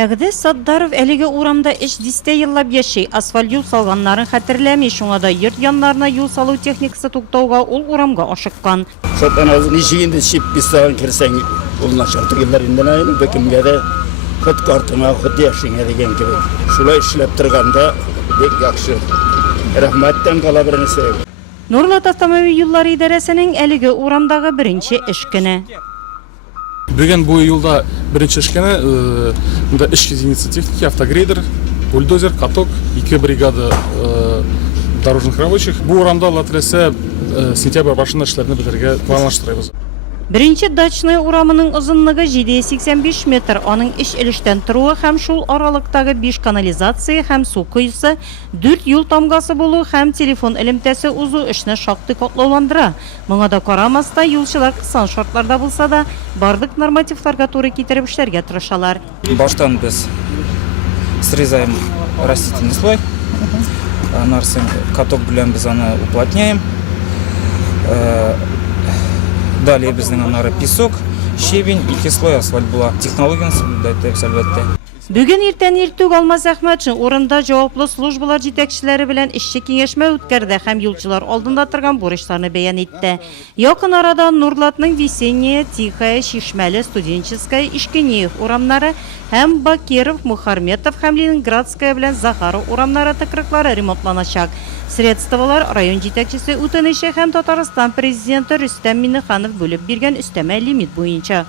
Әгдес Саддаров әлеге урамда 3 еллап яши, асфальт юл салганнарын хәтерләми, шуңа да йорт яннарына юл салу техникасы туктауга ул урамга ашыккан. Сатан азын ишигинде шип бистаган кирсең, ул начар түгелләрендән айны бекимгә дә хат картыңа хат яшиңә дигән кебек. Шулай эшләп торганда бик яхшы. Рәхмәттән кала бер нәрсә. Нурлат автомобиль юллары идарәсенең әлеге урамдагы беренче эш көне. Бүген бу юлда беренче эш көне, монда 3 единицы техники, автогрейдер, бульдозер, каток, 2 бригада дорожных рабочих. Бу урамда латресе сентябрь башында эшләрне бетерергә планлаштырабыз. Беренче дачный урамының озынлыгы 785 метр, аның иш элештән торуы һәм шул аралыктагы 5 канализация һәм су куйысы, 4 юл тамгасы булу һәм телефон элемтәсе узу эшне шактый катлауландыра. Моңа да карамаста, юлчылар кысан шартларда булса да, бардык нормативларга туры китереп эшләргә тырышалар. Баштан без срезаем растительный слой, нарсын каток белән без аны уплотняем. Далее безнең аннары песок, щебень и кислой асфальт була. Технологияны соблюдать әлбәттә. Бүген иртән иртүк Алмаз Әхмәтшин урында җаваплы службалар җитәкчеләре белән эшче киңәшмә үткәрде һәм юлчылар алдында торган бурычларны бәян итте. Якын арада Нурлатның Весенняя, Тихая, Шишмәле, Студенческая, Ишкенеев урамнары һәм Бакиров, Мухарметов һәм Ленинградская белән Захаров урамнары тыкрыклары ремонтланачак. Средстволар район җитәкчесе үтенеше һәм Татарстан президенты Рөстәм Миннеханов бүлеп биргән өстәмә лимит буенча.